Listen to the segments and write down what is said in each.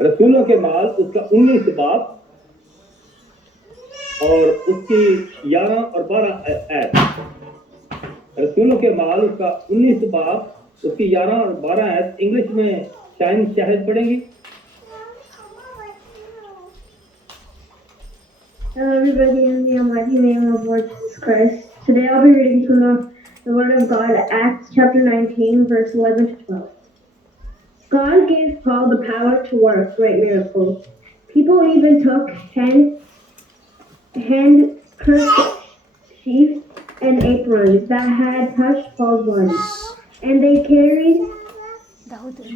रसूलों के माल उसका 19 बाब और उसकी 11 और 12 आयत। रसूलों के माल उसका 19 बाब उसकी 11 और 12 आयत। इंग्लिश में Shahid पढ़ेंगी। Hello everybody, in the almighty name of Lord Jesus Christ. Today I'll be reading from the Word of God, Acts chapter 19, verse 11 to 12. God gave Paul the power to work great miracles. People even took hand kerchiefs and aprons that had touched Paul's body, and they carried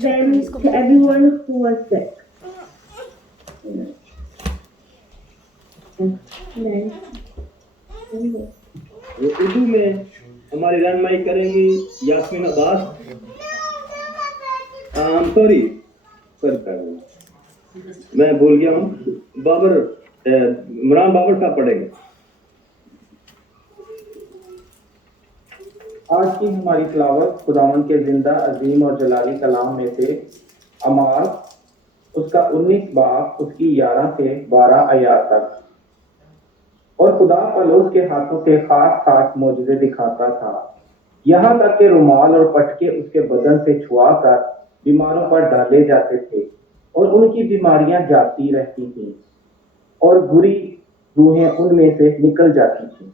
them to everyone who was sick. Urdu में हमारी रहनुमाई करेंगी Yasmin Abbas. Sorry मैं भूल गया हूँ। इमरान बाबर साहब पढ़ेंगे। आज की हमारी तिलावत खुदावन के जिंदा अजीम और जलाली कलाम में से अमाल उसका 19 बाब उसकी 11 से 12 आयत तक। और खुदा पलूस के हाथों से खास खास मौजूदे दिखाता था, यहाँ तक के रुमाल और पटके उसके बदन से छुआ कर बीमारों पर डाले जाते थे और उनकी बीमारियां जाती रहती थीं और बुरी रूहें उनमें से निकल जाती थीं।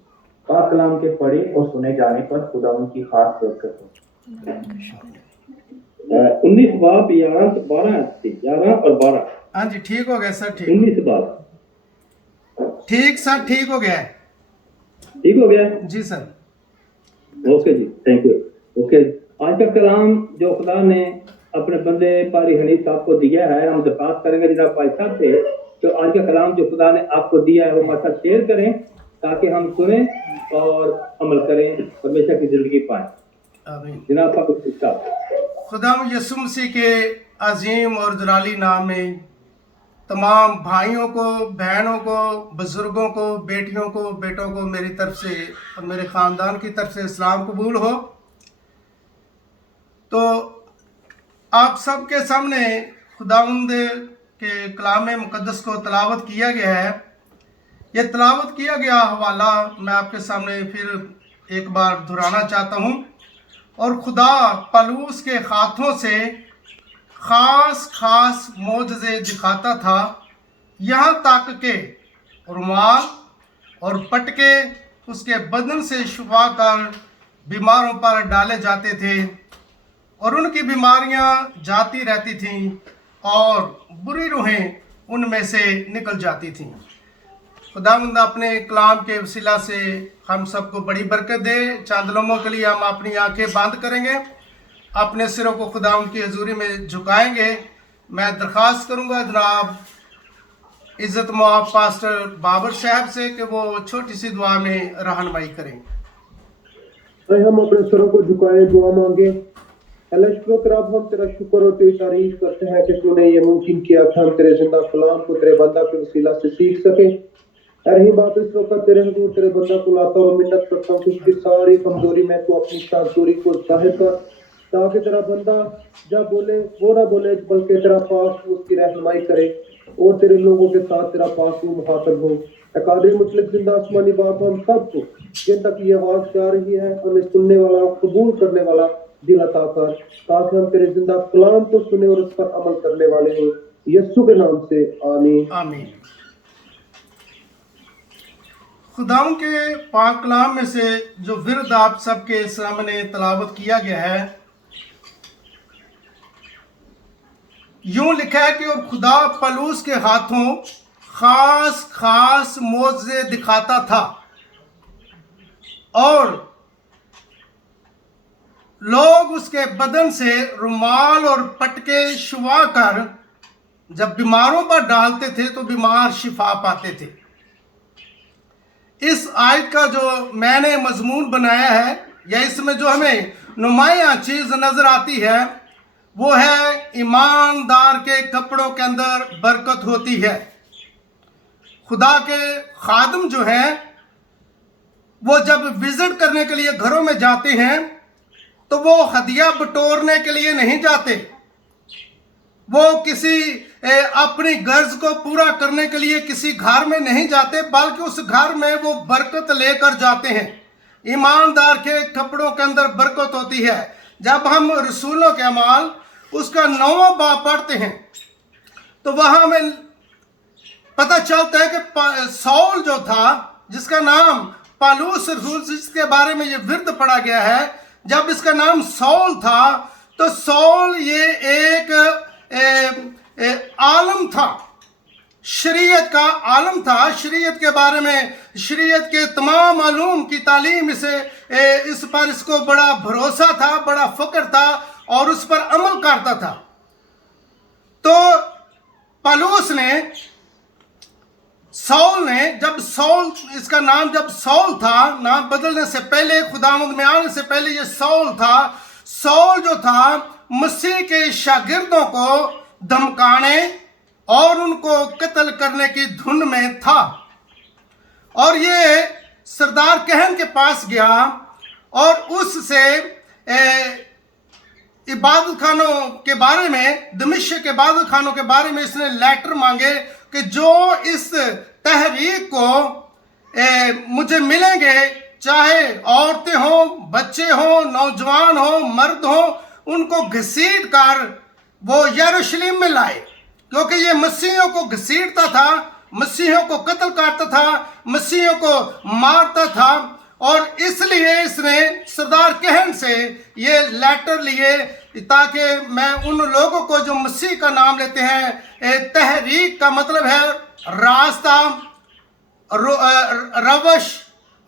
पाक कलाम के पढ़े और सुने जाने पर खुदा उनकी खास बरकत हो। 19 बाब 11 से 12 थी। 11 और 12। हाँ जी, ठीक हो गया सर। ठीक 19 बाब ठीक सर, ठीक हो गया। ठीक हो गया जी सर। ओके जी, थैंक यू। ओके, आज का कलाम जो खुदा ने अपने बंदे पारी हनीफ साहब को दिया है, हम दरख्वास्त करेंगे जनाब भाई साहब से, तो आज का कलाम जो खुदा ने आपको दिया है वो हमारे साथ शेयर करें ताकि हम सुने और अमल करें, परमेश्वर की जिंदगी पाएं। जनाब साहब। खुदा यीशु मसीह के अजीम और जलाली नाम में तमाम भाइयों को, बहनों को, बुजुर्गों को, बेटियों को, बेटों को मेरी तरफ से और मेरे ख़ानदान की तरफ से इस्लाम कबूल हो। तो आप सबके सामने खुदावंद के कलाम मुक़द्दस को तलावत किया गया है। ये तलावत किया गया हवाला मैं आपके सामने फिर एक बार दोहराना चाहता हूँ। और खुदा पलूस के हाथों से खास मौजज़े दिखाता था, यहाँ तक के रुमाल और पटके उसके बदन से छुपा कर बीमारों पर डाले जाते थे और उनकी बीमारियां जाती रहती थीं और बुरी रूहें उनमें से निकल जाती थीं। खुदावंद अपने कलाम के वसीला से हम सबको बड़ी बरकत दे। चंद लम्हों के लिए हम अपनी आंखें बंद करेंगे, अपने सिरों को खुदावंद की हजूरी में झुकाएंगे। मैं दरख्वास्त करूंगा जनाब इज़्ज़त मुआब पास्टर बाबर साहब से कि वो छोटी सी दुआ में रहनुमाई करें। हम अपने सिरों को झुकाएं, दुआ मांगे। अल्लाह हम तेरा शुक्र और तेरी तारीफ करते हैं कि तूने ये मुमकिन किया कि हम तेरे जिंदा कलाम को तेरे बंदा के वसीला से सीख सके। रही बात इस वक्त तेरे हुजूर तेरे बंदा को लाता और मिन्नत करता हूँ कि उसकी सारी कमजोरी में तू अपनी ताकतोरी को जाहिर कर, ताकि तेरा बंदा जब बोले वो ना बोले बल्कि तेरा पास उसकी रहनुमाई करे और तेरे लोगों के साथ तेरा पास वो मुखातब हो। कादिर मुतलक जिंदा आसमानी बाप हम सबको जिन तक ये आवाज जा रही है हमें सुनने वाला कबूल करने वाला दिल अता कर, ताकि हम तेरे जिंदा कलाम को सुने और उस पर अमल करने वाले हो। यीशु के नाम से आमीन आमीन। खुदाम के पाक कलाम में से जो विरद आप सबके सामने तलावत किया गया है, यूं लिखा है कि और खुदा पलूस के हाथों खास मौजज़े दिखाता था और लोग उसके बदन से रुमाल और पटके छुआ कर जब बीमारों पर डालते थे तो बीमार शिफा पाते थे। इस आयत का जो मैंने मजमून बनाया है या इसमें जो हमें नुमाया चीज नजर आती है वो है ईमानदार के कपड़ों के अंदर बरकत होती है। खुदा के खादम जो हैं वो जब विजिट करने के लिए घरों में जाते हैं तो वो हदिया बटोरने के लिए नहीं जाते, वो किसी अपनी गर्ज को पूरा करने के लिए किसी घर में नहीं जाते, बल्कि उस घर में वो बरकत लेकर जाते हैं। ईमानदार के कपड़ों के अंदर बरकत होती है। जब हम रसूलों के अमाल उसका 9वां बाब पढ़ते हैं तो वहां हमें पता चलता है कि सौल जो था, जिसका नाम पालूस रसूल, जिसके बारे में ये विरद पढ़ा गया है, जब इसका नाम सौल था तो सौल ये एक आलम था, शरीयत का आलम था। शरीयत के बारे में, शरीयत के तमाम मालूम की तालीम इस पर इसको बड़ा भरोसा था, बड़ा फक्र था और उस पर अमल करता था। तो पौलुस ने, सौल ने, जब सौल, इसका नाम जब सौल था, नाम बदलने से पहले, खुदावंद में आने से पहले ये सौल था। सौल जो था मसीह के शागिर्दों को धमकाने और उनको कत्ल करने की धुन में था। और ये सरदार कहन के पास गया और उससे इबादत खानों के बारे में, दमिश्क के इबादत खानों के बारे में इसने लेटर मांगे कि जो इस तहरीक को मुझे मिलेंगे, चाहे औरतें हों, बच्चे हों, नौजवान हों, मर्द हों, उनको घसीट कर वो यरूशलेम में लाए, क्योंकि ये मसीहियों को घसीटता था, मसीहियों को कत्ल करता था, मसीहियों को मारता था। और इसलिए इसने सरदार कहन से ये लेटर लिए ताकि मैं उन लोगों को जो मसीह का नाम लेते हैं, तहरीक का मतलब है रास्ता, रवश,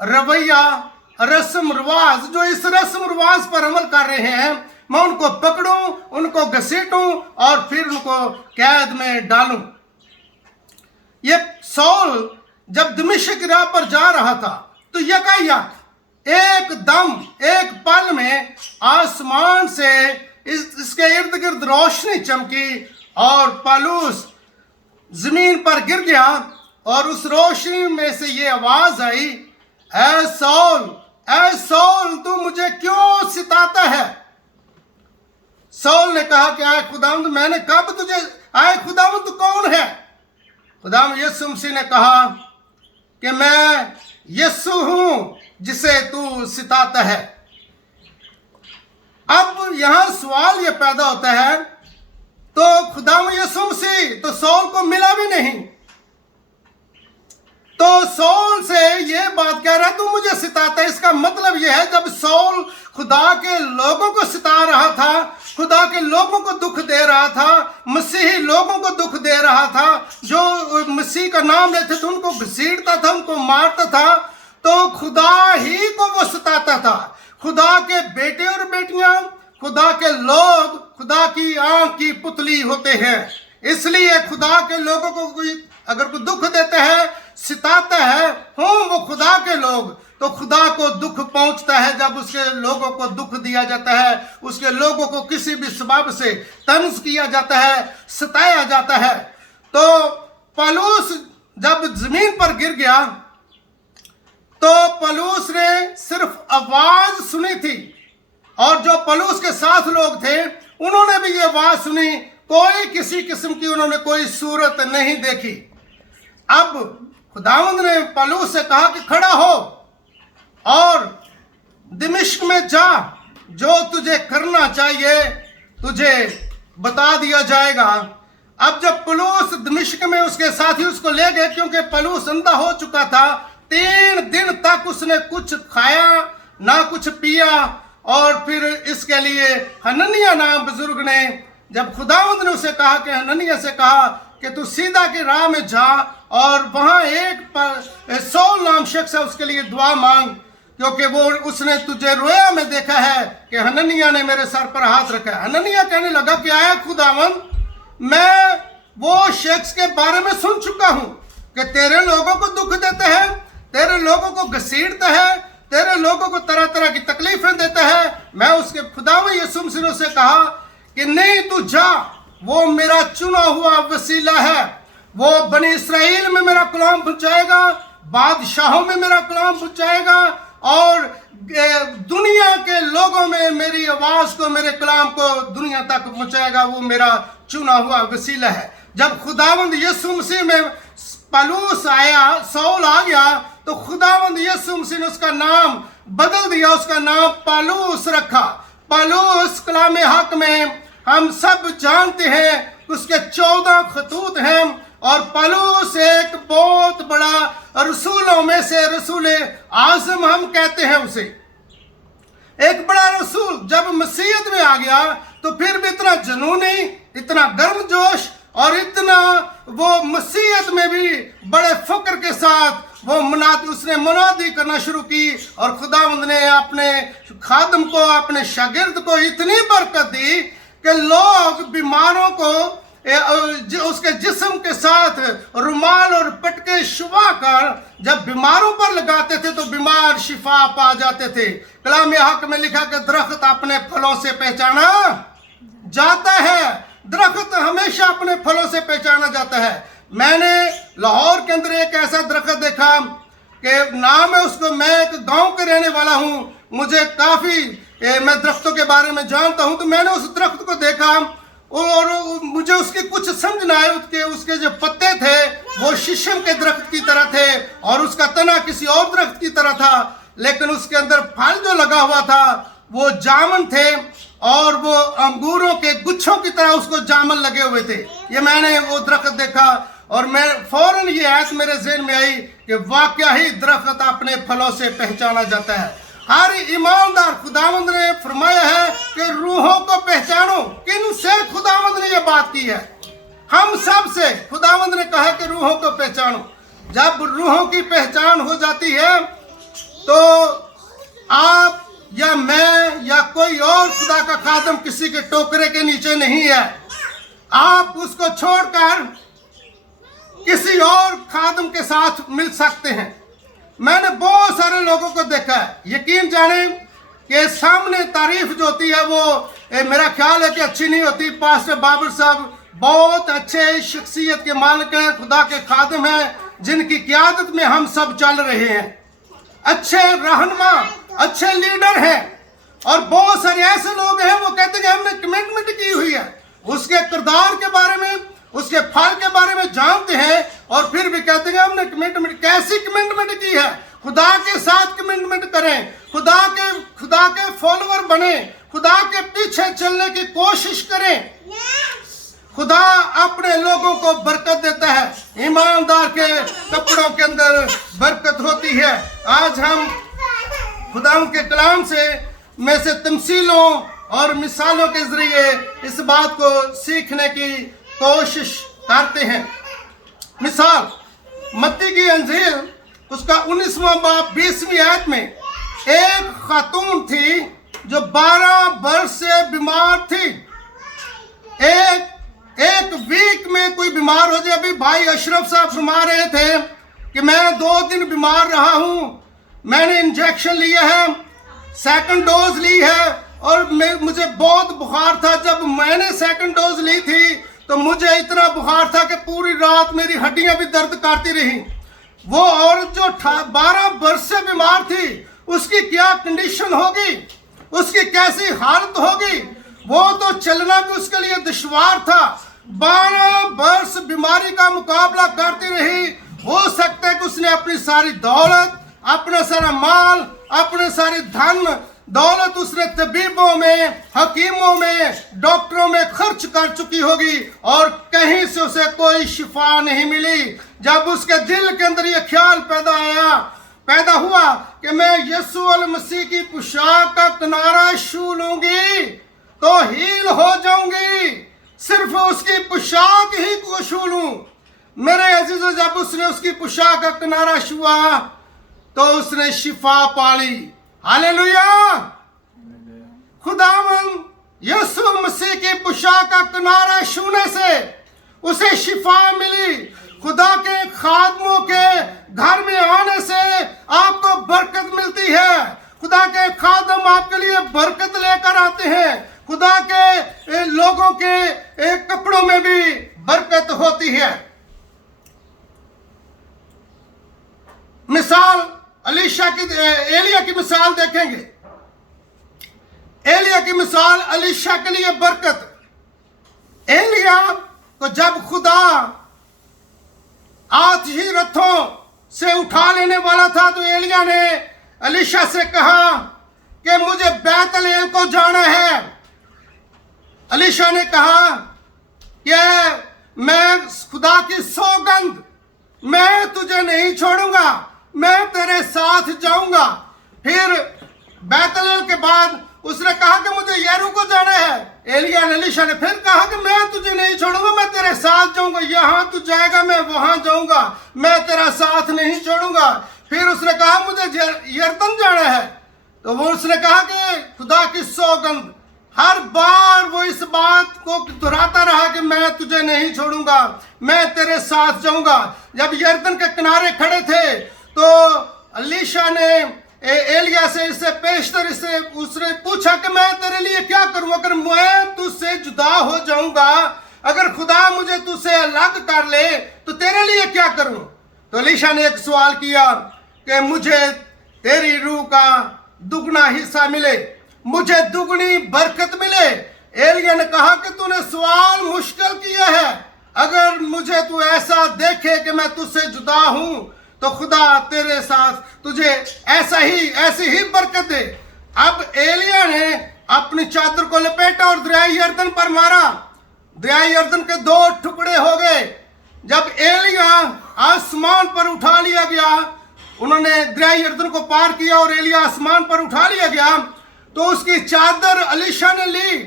रवैया, रस्म रिवाज, जो इस रस्म रिवाज पर अमल कर रहे हैं, मैं उनको पकड़ूं, उनको घसीटूं और फिर उनको कैद में डालूं। ये सौल जब दमिश्क की राह पर जा रहा था तो यकायक एकदम एक पल में आसमान से इसके इर्द गिर्द रोशनी चमकी और पौलुस जमीन पर गिर गया और उस रोशनी में से ये आवाज आई, ऐ सौल, तू मुझे क्यों सिताता है? सौल ने कहा कि आए खुदावंद, मैंने कब तुझे, आए खुदावंद तू कौन है? खुदावंद यीशु मसीह ने कहा कि मैं यीशु हूं जिसे तू सिताता है। अब यहां सवाल यह पैदा होता है, तो खुदावंद यीशु मसीह तो सौल को मिला भी नहीं, तो सौल से ये बात कह रहा है तू मुझे सिताता है। इसका मतलब यह है जब सौल खुदा के लोगों को सिता रहा था, खुदा के लोगों को दुख दे रहा था, मसीही लोगों को दुख दे रहा था, जो मसीह का नाम लेते थे उनको घसीटता था, उनको मारता था, तो खुदा ही को वो सताता था। खुदा के बेटे और बेटियां, खुदा के लोग खुदा की आंख की पुतली होते हैं। इसलिए खुदा के लोगों को कोई अगर कोई दुख देता है, सिताता है, वो खुदा के लोग, तो खुदा को दुख पहुंचता है जब उसके लोगों को दुख दिया जाता है, उसके लोगों को किसी भी सबब से तंज किया जाता है, सताया जाता है। तो पौलुस जब जमीन पर गिर गया तो पौलुस ने सिर्फ आवाज सुनी थी और जो पौलुस के साथ लोग थे उन्होंने भी ये आवाज सुनी, कोई किसी किस्म की उन्होंने कोई सूरत नहीं देखी। अब खुदावंद ने पौलुस से कहा कि खड़ा हो और दमिश्क में जा, जो तुझे करना चाहिए तुझे बता दिया जाएगा। अब जब पौलुस दमिश्क में, उसके साथी उसको ले गए क्योंकि पौलुस अंधा हो चुका था। 3 दिन तक उसने कुछ खाया ना कुछ पिया। और फिर इसके लिए हननिया नाम बुजुर्ग ने, जब खुदावंद ने उसे कहा कि हननिया से कहा कि तू सीधा की राह में जा और वहां एक सौल नाम शख्स है, उसके लिए दुआ मांग, क्योंकि वो उसने तुझे रोया में देखा है कि हननिया ने मेरे सर पर हाथ रखा है। हननिया कहने लगा कि आया खुदावंद, मैं वो शख्स के बारे में सुन चुका हूं कि तेरे लोगों को दुख देता है, तेरे लोगों को घसीटता है, तेरे लोगों को तरह तरह की तकलीफें देता है। मैं उसके खुदावंद यीशु मसीह से कहा कि नहीं, तू जा, वो मेरा चुना हुआ वसीला है, वो बनी इसराइल में मेरा कलाम पहुंचाएगा, बादशाहों में मेरा कलाम पहुंचाएगा, और दुनिया के लोगों में मेरी आवाज को, मेरे कलाम को दुनिया तक पहुंचाएगा, वो मेरा चुना हुआ वसीला है। जब खुदावंद यीशु मसीह में पलूस आया, सौल आ गया, तो खुदावंद यीशु मसीह ने उसका नाम बदल दिया, उसका नाम पलूस रखा। पलूस कलाम हक में हम सब जानते हैं उसके 14 खतूत हैं, और पलूस एक बहुत बड़ा रसूलों में से रसूल आजम हम कहते हैं उसे, एक बड़ा रसूल। जब मसीहत में आ गया तो फिर भी इतना जुनूनी, इतना गर्मजोश, और इतना वो मसीहत में भी बड़े फक्र के साथ वो उसने मुनादी करना शुरू की, और खुदावंद ने अपने खादम को, अपने शागिर्द को इतनी बरकत दी कि लोग बीमारों को उसके जिस्म के साथ रुमाल और पटके शुवा कर जब बीमारों पर लगाते थे तो बीमार शिफा पा जाते थे। कलाम हक में लिखा कि दरख्त अपने फलों से पहचाना जाता है, दरख्त हमेशा अपने फलों से पहचाना जाता है। मैंने लाहौर के अंदर एक ऐसा दरख्त देखा कि नाम है उसको, मैं एक गांव के रहने वाला हूं, मुझे काफी मैं दरख्तों के बारे में जानता हूं, तो मैंने उस दरख्त को देखा और मुझे उसकी कुछ समझ ना आए। उसके जो पत्ते थे वो शीशम के दरख्त की तरह थे और उसका तना किसी और दरख्त की तरह था, लेकिन उसके अंदर फल जो लगा हुआ था वो जामुन थे और वो अंगूरों के गुच्छों की तरह उसको जामुन लगे हुए थे। ये मैंने वो दरख्त देखा और मैं फौरन ये आयत मेरे ज़हन में आई कि वाकया ही दरख्त अपने फलों से पहचाना जाता है। हर ईमानदार, खुदावंद ने फरमाया है कि रूहों को पहचानो। किन से खुदावंद ने ये बात की है? हम सब से खुदावंद ने कहा कि रूहों को पहचानो। जब रूहों की पहचान हो जाती है तो आप या मैं या कोई और खुदा का खादम किसी के टोकरे के नीचे नहीं है। आप उसको छोड़कर किसी और खादम के साथ मिल सकते हैं। मैंने बहुत सारे लोगों को देखा है, यकीन जाने कि सामने तारीफ जो होती है वो मेरा ख्याल है कि अच्छी नहीं होती। पास्टर बाबर साहब बहुत अच्छे शख्सियत के मालिक हैं, खुदा के खादम हैं, जिनकी क़यादत में हम सब चल रहे हैं, अच्छे रहनुमा, अच्छे लीडर हैं। और बहुत सारे ऐसे लोग हैं वो कहते हैं कि हमने कमिटमेंट की हुई है, उसके किरदार के बारे में, उसके फल के बारे में जानते हैं और फिर भी कहते हैं हमने कमिटमेंट। कैसी कमिटमेंट की है? खुदा के साथ कमिटमेंट करें, खुदा के फॉलोअर बने, खुदा के पीछे चलने की कोशिश करें। खुदा अपने लोगों को बरकत देता है, ईमानदार के कपड़ों के अंदर बरकत होती है। आज हम खुदा के कलाम में से तमसीलों और मिसालों के जरिए इस बात को सीखने की कोशिश करते हैं। मिसाल, मत्ती की अंजील उसका 19वां बाब 20वीं आयत में एक खातून थी जो 12 वर्ष से बीमार थी। एक वीक में कोई बीमार हो जाए। अभी भाई अशरफ साहब फरमा रहे थे कि मैं 2 दिन बीमार रहा हूं, मैंने इंजेक्शन लिया है, सेकंड डोज ली है और मुझे बहुत बुखार था। जब मैंने सेकंड डोज ली थी तो मुझे इतना बुखार था कि पूरी रात मेरी हड्डियां भी दर्द करती रही। वो औरत जो 12 वर्ष से बीमार थी, उसकी क्या कंडीशन होगी, उसकी कैसी हालत होगी? वो तो चलना भी उसके लिए दुश्वार था। 12 वर्ष बीमारी का मुकाबला करती रही। हो सकता है कि उसने अपनी सारी दौलत, अपना सारा माल, अपने सारे धन दौलत उसने तबीबों में, हकीमों में, डॉक्टरों में खर्च कर चुकी होगी और कहीं से उसे कोई शिफा नहीं मिली। जब उसके दिल के अंदर यह ख्याल पैदा हुआ कि मैं यीशु अल मसीह की पोशाक का किनारा छू लूंगी तो हील हो जाऊंगी, सिर्फ उसकी पोशाक ही को छू लूं। मेरे अजीजों, जब उसने उसकी पोशाक का किनारा छुआ तो उसने शिफा पाली। हालेलुया! खुदावंद यीशु मसीह की पोशाक का किनारा छूने से उसे शिफा मिली। खुदा के खादमों के घर में आने से आपको बरकत मिलती है। खुदा के खादम आपके लिए बरकत लेकर आते हैं। खुदा के लोगों के कपड़ों में भी बरकत होती है। मिसाल एलिया की मिसाल देखेंगे। एलिया की मिसाल एलीशा के लिए बरकत। एलिया को जब खुदा आतशी रथों से उठा लेने वाला था तो एलिया ने एलीशा से कहा कि मुझे बैतलहम को जाना है। एलीशा ने कहा कि मैं खुदा की सौगंध, मैं तुझे नहीं छोड़ूंगा, मैं तेरे साथ जाऊंगा। फिर बैतलहम के बाद उसने कहा कि मुझे यरीहो को जाना है। एलिया ने एलीशा ने फिर कहा कि मैं तुझे नहीं छोड़ूंगा, मैं तेरे साथ जाऊंगा। यहां तू जाएगा मैं वहां जाऊंगा, मैं तेरा साथ नहीं छोड़ूंगा। फिर उसने कहा मुझे यरदन जाना है, तो वो उसने कहा कि खुदा की सौगंध। हर बार वो इस बात को दोहराता रहा कि मैं तुझे नहीं छोड़ूंगा, मैं तेरे साथ जाऊंगा। जब यरदन के किनारे खड़े थे तो एलीशा ने एलिया से इससे पेशतर इससे उसने पूछा कि मैं तेरे लिए क्या करूं, अगर मैं तुझसे जुदा हो जाऊंगा, अगर खुदा मुझे तुझसे अलग कर ले तो तेरे लिए क्या करूं। तो एलीशा ने एक सवाल किया कि मुझे तेरी रूह का दुगना हिस्सा मिले, मुझे दुगनी बरकत मिले। एलिया ने कहा कि तूने सवाल मुश्किल किया है, अगर मुझे तू ऐसा देखे कि मैं तुझसे जुदा हूं तो खुदा तेरे साथ तुझे ऐसी ही बरकत दे। अब एलिया ने अपनी चादर को लपेटा और दरिया यरदन पर मारा। दरिया यरदन के 2 टुकड़े हो गए। जब एलिया आसमान पर उठा लिया गया, उन्होंने दरिया यरदन को पार किया और एलिया आसमान पर उठा लिया गया, तो उसकी चादर एलीशा ने ली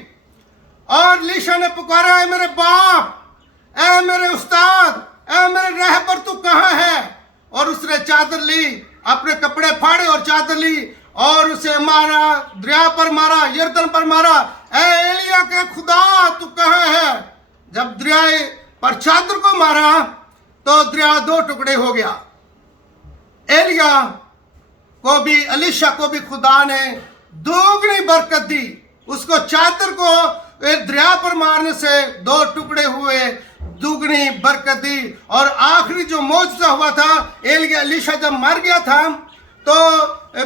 और एलीशा ने पुकारा, ऐ मेरे बाप, ऐ मेरे उस्ताद, ऐ मेरे रहबर, तू कहाँ है। और उसने चादर ली, अपने कपड़े फाड़े और चादर ली और उसे मारा, दरिया पर मारा, यरदन पर मारा। ऐ एलिया के खुदा, तू कहाँ है। जब दरिया पर चादर को मारा तो दरिया 2 टुकड़े हो गया। एलिया को भी, एलीशा को भी खुदा ने दोगुनी बरकत दी। उसको चादर को दरिया पर मारने से 2 टुकड़े हुए, दुगनी बरकत दी। और आखिरी जो मौजज़ा हुआ था, एलीशा जब मर गया था तो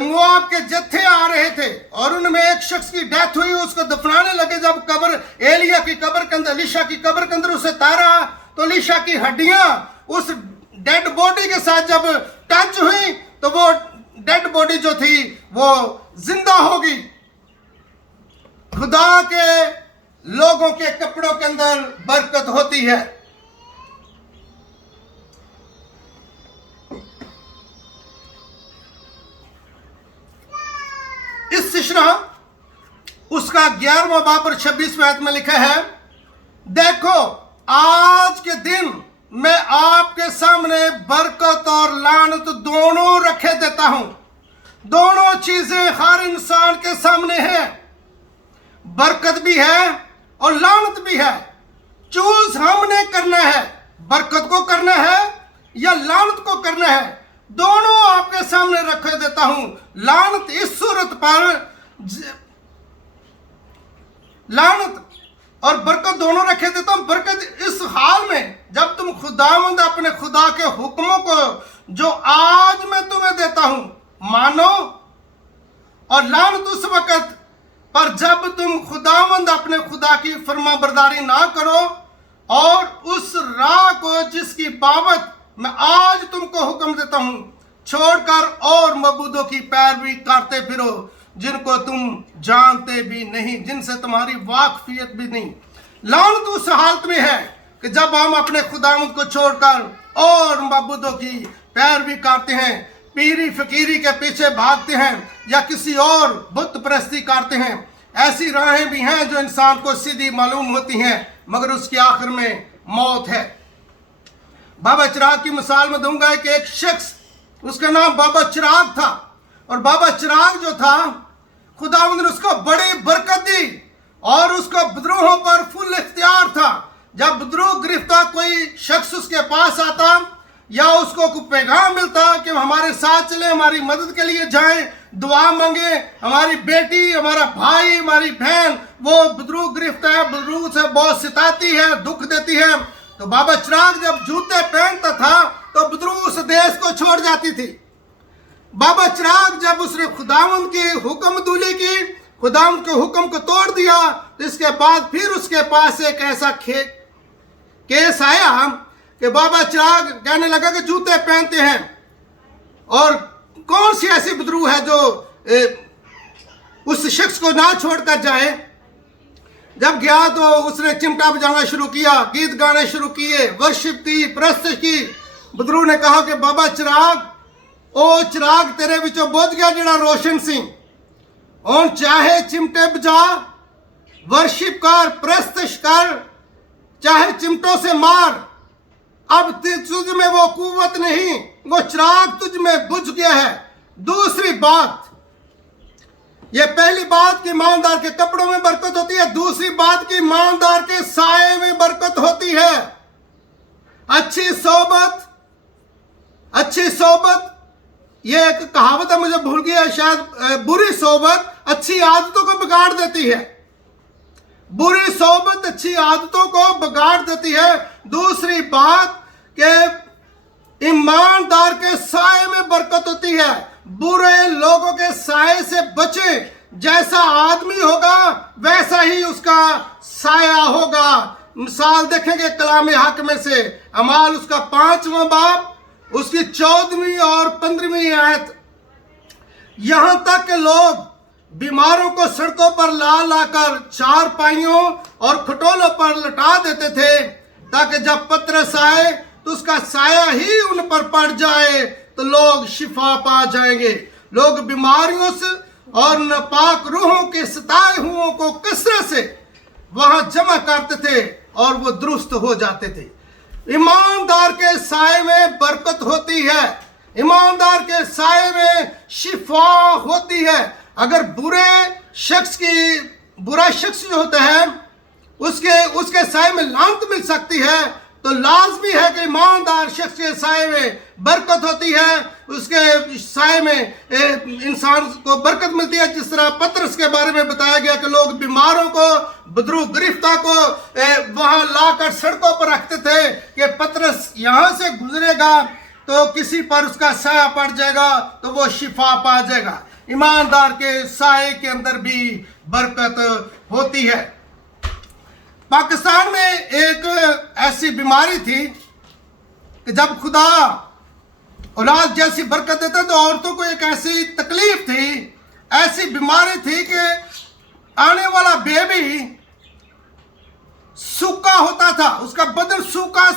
मोआब के जत्थे आ रहे थे और उनमें एक शख्स की डेथ हुई, उसको दफनाने लगे। जब कब्र एलिया की कब्र के अंदर, एलीशा की कब्र के अंदर उसे तारा तो एलीशा की हड्डियां उस डेड बॉडी के साथ जब टच हुई तो वो डेड बॉडी जो थी वो जिंदा होगी। खुदा के लोगों के कपड़ों के अंदर बरकत होती है। इस सिशरा उसका 11वां बाब और 26वें आयत में लिखा है, देखो आज के दिन मैं आपके सामने बरकत और लानत दोनों रखे देता हूं। दोनों चीजें हर इंसान के सामने हैं, बरकत भी है और लानत भी है। चूज हमने करना है, बरकत को करना है या लानत को करना है। दोनों आपके सामने रखे देता हूं। लानत इस सूरत पर, लानत और बरकत दोनों रखे देता हूं। बरकत इस हाल में जब तुम खुदावंद अपने खुदा के हुक्मों को जो आज मैं तुम्हें देता हूं मानो, और लानत उस वक्त पर जब तुम खुदावंद अपने खुदा की फरमाबरदारी ना करो और उस राह को जिसकी बाबत मैं आज तुमको हुक्म देता हूं छोड़कर और मबूदों की पैरवी करते फिरो जिनको तुम जानते भी नहीं, जिनसे तुम्हारी वाकफियत भी नहीं। लानत उस हालत में है कि जब हम अपने खुदावंद को छोड़कर और मबूदों की पैरवी करते हैं, पीरी फकीरी के पीछे भागते हैं या किसी और बुत परस्ती करते हैं। ऐसी राहें भी हैं जो इंसान को सीधी मालूम होती हैं मगर उसके आखिर में मौत है। बाबा चिराग की मिसाल में दूंगा कि एक शख्स, उसका नाम बाबा चिराग था, और बाबा चिराग जो था खुदावंद ने उसको बड़ी बरकत दी और उसको विद्रोहों पर फुल इख्तियार था। जब विद्रोह गिरफ्तार कोई शख्स उसके पास आता या उसको कोई पैगाम मिलता कि हमारे साथ चले, हमारी मदद के लिए जाएं, दुआ मांगे, हमारी बेटी, हमारा भाई, हमारी बहन वो विद्रोह गिरफ्तार है, विद्रोह से बहुत सिताती है, दुख देती है, तो बाबा चिराग जब जूते पहनता था तो विद्रोह उस देश को छोड़ जाती थी। बाबा चिराग जब उसने खुदावंद की हुक्म दूली की, खुदावंद के हुक्म को तोड़ दिया, तो इसके बाद फिर उसके पास एक ऐसा केस आया कि बाबा चिराग कहने लगा कि जूते पहनते हैं, और कौन सी ऐसी बदरू है जो उस शख्स को ना छोड़कर जाए। जब गया तो उसने चिमटा बजाना शुरू किया, गीत गाने शुरू किए, वर्शिप की, प्रस्तुत की। बदरू ने कहा कि बाबा चिराग, ओ चिराग तेरे विचों बुझ गया जिहड़ा रोशन सी, और चाहे चिमटे बजा, वर्शिप कर, प्रस्तुत कर, चाहे चिमटों से मार, अब तुझ में वो कुव्वत नहीं, वो चिराग तुझ में बुझ गया है। दूसरी बात, ये पहली बात कि ईमानदार के कपड़ों में बरकत होती है, दूसरी बात कि ईमानदार के साए में बरकत होती है। अच्छी सोबत, अच्छी सोबत, ये एक कहावत है, मुझे भूल गई है शायद, बुरी सोबत अच्छी आदतों को बिगाड़ देती है। बुरी सोबत अच्छी आदतों को बिगाड़ देती है। दूसरी बात कि ईमानदार के साए में बरकत होती है। बुरे लोगों के साए से बचे, जैसा आदमी होगा वैसा ही उसका साया होगा। मिसाल देखेंगे कलाम हक में से, अमाल उसका 5वां बाब, उसकी 14वीं और 15वीं आयत। यहां तक कि लोग बीमारों को सड़कों पर ला लाकर चारपाइयों और खटोलों पर लटा देते थे, ताकि जब पतरस आए तो उसका साया ही उन पर पड़ जाए तो लोग शिफा पा जाएंगे। लोग बीमारियों से और नापाक रूहों के सताए हुओं को कसरत से वहां जमा करते थे और वो दुरुस्त हो जाते थे। ईमानदार के साए में बरकत होती है, ईमानदार के साए में शिफा होती है। अगर बुरा शख्स जो होता है उसके साए में लानत मिल सकती है, तो लाजमी है कि ईमानदार शख्स के साए में बरकत होती है। उसके साए में इंसान को बरकत मिलती है। जिस तरह पतरस के बारे में बताया गया कि लोग बीमारों को, बदरू गिरफ्तार को वहां लाकर सड़कों पर रखते थे कि पतरस यहां से गुजरेगा तो किसी पर उसका साया पड़ जाएगा तो वो शिफा पा जाएगा। ईमानदार के साए के अंदर भी बरकत होती है। पाकिस्तान में एक ऐसी बीमारी थी कि जब खुदा औलाद जैसी बरकत देता तो औरतों को एक ऐसी तकलीफ थी, ऐसी बीमारी थी कि आने वाला बेबी सूखा होता था, उसका बदन सूखा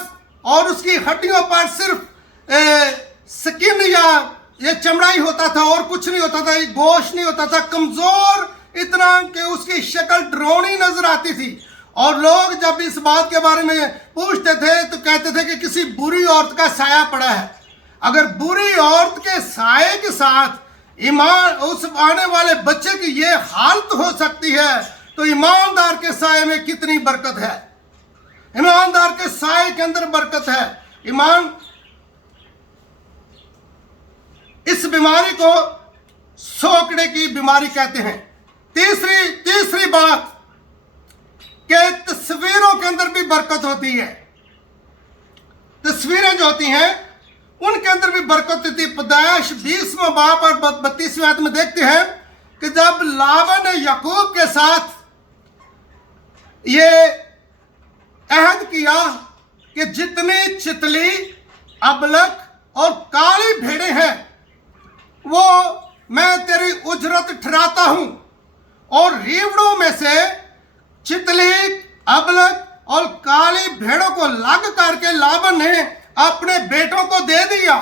और उसकी हड्डियों पर सिर्फ स्किन या ये चमड़ा ही होता था और कुछ नहीं होता था, गोश्त नहीं होता था, कमजोर इतना कि उसकी शक्ल डरावनी नजर आती थी। और लोग जब इस बात के बारे में पूछते थे तो कहते थे कि किसी बुरी औरत का साया पड़ा है। अगर बुरी औरत के साये के साथ ईमान उस आने वाले बच्चे की ये हालत हो सकती है, तो ईमानदार के साये में कितनी बरकत है। ईमानदार के साये के अंदर बरकत है। ईमान, इस बीमारी को सोकड़े की बीमारी कहते हैं। तीसरी बात कि तस्वीरों के अंदर भी बरकत होती है। तस्वीरें जो होती हैं उनके अंदर भी बरकत होती है। पैदाइश 20वां बाब और 32वें आयत में देखते हैं कि जब लाबा ने याकूब के साथ ये अहद किया कि जितनी चितली, अबलक और काली भेड़ें हैं वो मैं तेरी उजरत ठहराता हूं, और रीवड़ों में से चितली, अबलक और काली भेड़ों को लग करके लाबन ने अपने बेटों को दे दिया,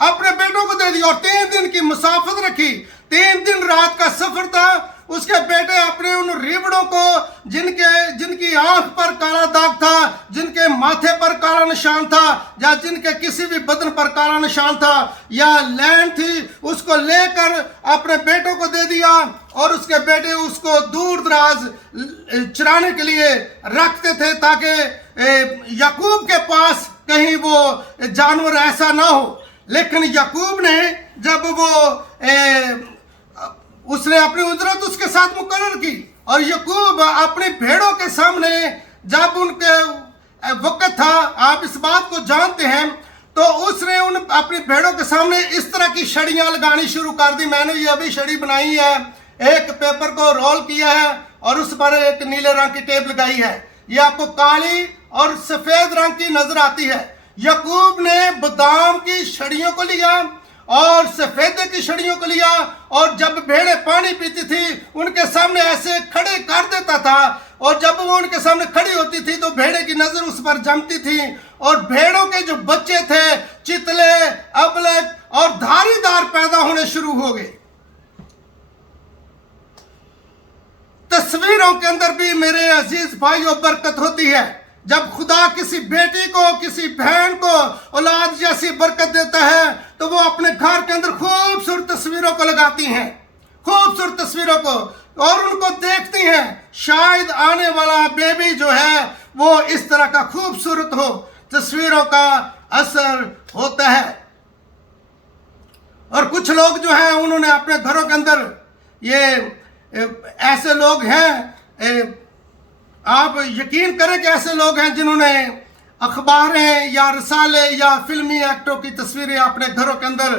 और 3 दिन की मुसाफत रखी। 3 दिन रात का सफर था। उसके बेटे अपने उन रीवड़ों को जिनकी आंख पर काला दाग था, जिनके माथे पर काला निशान था, या जिनके किसी भी बदन पर काला निशान था या लैंड थी, उसको लेकर अपने बेटों को दे दिया, और उसके बेटे उसको दूर दराज चराने के लिए रखते थे ताकि याकूब के पास कहीं वो जानवर ऐसा ना हो। लेकिन याकूब ने जब उसने अपनी उजरत उसके साथ मुकर्रर की, और याकूब अपनी भेड़ों के सामने जब उनके वक्त था, आप इस बात को जानते हैं, तो उसने उन अपनी भेड़ों के सामने इस तरह की छड़ियां लगानी शुरू कर दी। मैंने ये अभी छड़ी बनाई है, एक पेपर को रोल किया है और उस पर एक नीले रंग की टेप लगाई है। ये आपको काली और सफेद रंग की नजर आती है। याकूब ने बादाम की छड़ियों को लिया और सफेदे की छड़ियों को लिया, और जब भेड़ें पानी पीती थी उनके सामने ऐसे खड़े कर देता था, और जब वो उनके सामने खड़ी होती थी तो भेड़े की नजर उस पर जमती थी, और भेड़ों के जो बच्चे थे चितले, अबलग और धारीदार पैदा होने शुरू हो गए। तस्वीरों के अंदर भी मेरे अजीज भाइयों बरकत होती है। जब खुदा किसी बेटी को, किसी बहन को औलाद जैसी बरकत देता है तो वो अपने घर के अंदर खूबसूरत तस्वीरों को लगाती हैं, खूबसूरत तस्वीरों को, और उनको देखती हैं। शायद आने वाला बेबी जो है वो इस तरह का खूबसूरत हो। तस्वीरों का असर होता है। और कुछ लोग जो हैं उन्होंने अपने घरों के अंदर, ये ऐसे लोग हैं, आप यकीन करें कि ऐसे लोग हैं जिन्होंने अखबारें या रसाले या फिल्मी एक्टरों की तस्वीरें अपने घरों के अंदर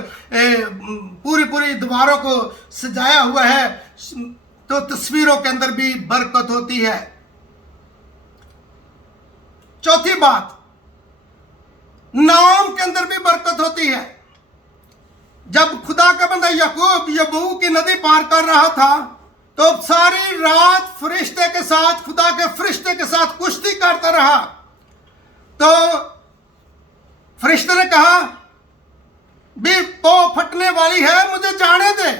पूरी पूरी दीवारों को सजाया हुआ है। तो तस्वीरों के अंदर भी बरकत होती है। चौथी बात, नाम के अंदर भी बरकत होती है। जब खुदा का बंदा याकूब यबूक की नदी पार कर रहा था तो सारी रात फरिश्ते के साथ, खुदा के फरिश्ते के साथ कुश्ती करता रहा। तो फरिश्ते ने कहा, भी पौ फटने वाली है, मुझे जाने दे।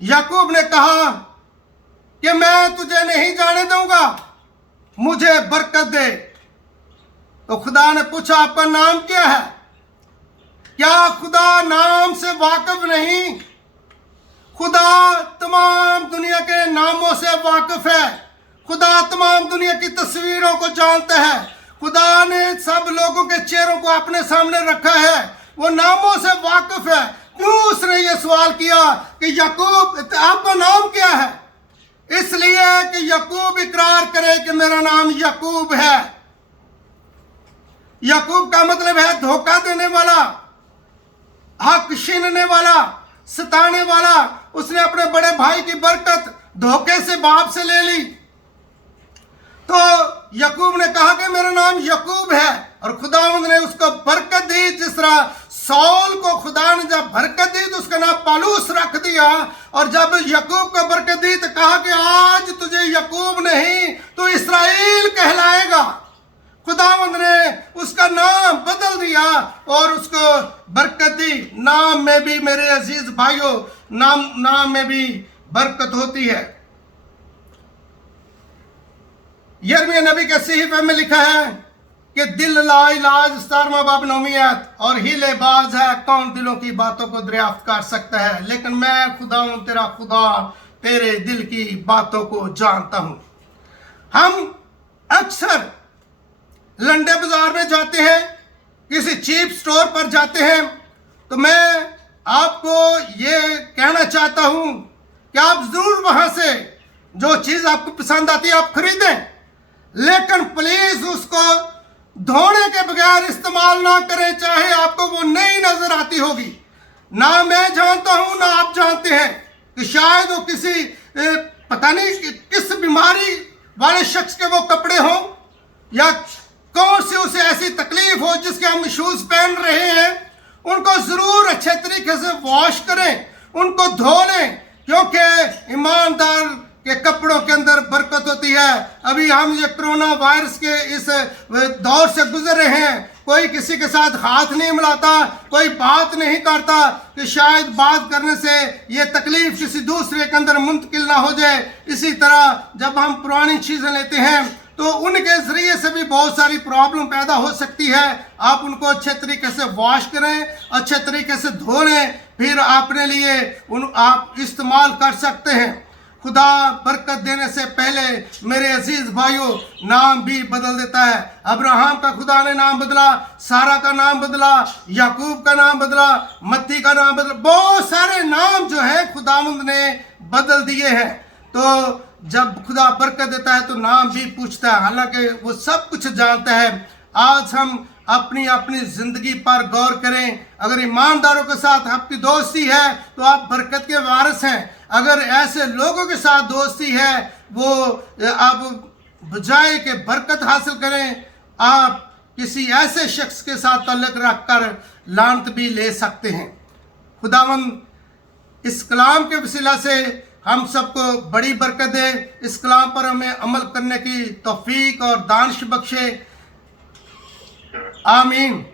याकूब ने कहा कि मैं तुझे नहीं जाने दूंगा, मुझे बरकत दे। तो खुदा ने पूछा, आपका नाम क्या है? क्या खुदा नाम से वाकिफ नहीं? खुदा तमाम दुनिया के नामों से वाकिफ है। खुदा तमाम दुनिया की तस्वीरों को जानता है। खुदा ने सब लोगों के चेहरों को अपने सामने रखा है, वो नामों से वाकिफ है। क्यों उसने ये सवाल किया कि याकूब आपका नाम क्या है? इसलिए कि याकूब इकरार करे कि मेरा नाम याकूब है। याकूब का मतलब है धोखा देने वाला, हक छीनने वाला, सताने वाला। उसने अपने बड़े भाई की बरकत धोखे से बाप से ले ली। तो याकूब ने कहा कि मेरा नाम याकूब है, और खुदावंद ने उसको बरकत दी। जिस तरह सौल को खुदा ने जब बरकत दी तो उसका नाम पालूस रख दिया, और जब याकूब को बरकत दी तो कहा कि आज तुझे याकूब नहीं तो इस्राएल कहलाएगा। खुदावंद ने उसका नाम बदल दिया और उसको बरकत दी। नाम में भी मेरे अजीज भाइयों, नाम में भी बरकत होती है। यिर्मयाह नबी के सहीफे में लिखा है कि दिल लाइलाज 17वां बाब 9वीं आयत, और हीले बाज है, कौन दिलों की बातों को दरियाफ्त कर सकता है, लेकिन मैं खुदा हूं, तेरा खुदा तेरे दिल की बातों को जानता हूं। हम अक्सर लंडे बाजार में जाते हैं, किसी चीप स्टोर पर जाते हैं, तो मैं आपको ये कहना चाहता हूं कि आप जरूर वहां से जो चीज आपको पसंद आती है आप खरीदें, लेकिन प्लीज उसको धोने के बगैर इस्तेमाल ना करें, चाहे आपको वो नई नजर आती होगी। ना मैं जानता हूं ना आप जानते हैं कि शायद वो किसी पता नहीं किस बीमारी वाले शख्स के वो कपड़े हों, या कौन सी उसे ऐसी तकलीफ हो जिसके हम शूज पहन रहे हैं। उनको जरूर अच्छे तरीके से वॉश करें, उनको धो लें, क्योंकि ईमानदार के कपड़ों के अंदर बरकत होती है। अभी हम ये कोरोना वायरस के इस दौर से गुजर रहे हैं, कोई किसी के साथ हाथ नहीं मिलाता, कोई बात नहीं करता कि शायद बात करने से ये तकलीफ किसी दूसरे के अंदर मुंतकिल ना हो जाए। इसी तरह जब हम पुरानी चीज़ें लेते हैं तो उनके जरिए से भी बहुत सारी प्रॉब्लम पैदा हो सकती है। आप उनको अच्छे तरीके से वॉश करें, अच्छे तरीके से धो लें, फिर अपने लिए आप इस्तेमाल कर सकते हैं। खुदा बरकत देने से पहले मेरे अजीज भाइयों नाम भी बदल देता है। अब्राहम का खुदा ने नाम बदला, सारा का नाम बदला, याकूब का नाम बदला, मत्ती का नाम बदला, बहुत सारे नाम जो है खुदावंद ने बदल दिए हैं। तो जब खुदा बरकत देता है तो नाम भी पूछता है, हालांकि वो सब कुछ जानता है। आज हम अपनी अपनी जिंदगी पर गौर करें। अगर ईमानदारों के साथ आपकी दोस्ती है तो आप बरकत के वारिस हैं। अगर ऐसे लोगों के साथ दोस्ती है वो आप बजाय के बरकत हासिल करें, आप किसी ऐसे शख्स के साथ ताल्लुक रखकर लानत भी ले सकते हैं। खुदावंद इस कलाम के वसीला से हम सबको बड़ी बरकत दे, इस कलाम पर हमें अमल करने की तौफीक और दानिश बख्शे। आमीन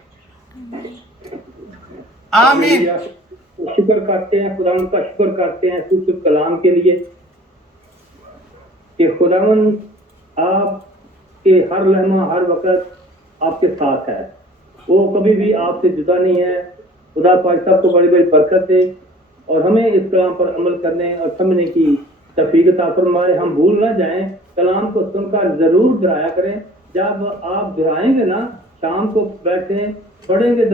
आमीन। शुक्र करते हैं, खुदावंद का शुक्र करते हैं खूबसूरत कलाम के लिए कि खुदावंद आपके हर लम्हा हर वक्त आपके साथ है, वो कभी भी आपसे जुदा नहीं है। खुदा पाक सबको बड़ी बड़ी बरकत दे और हमें इस कलाम पर अमल करने और समझने की तौफीक अता फरमाए। हम भूल ना जाएं, कलाम को सुनकर जरूर दोहराया करें। जब आप दोहराएंगे ना, शाम को बैठें, पढ़ेंगे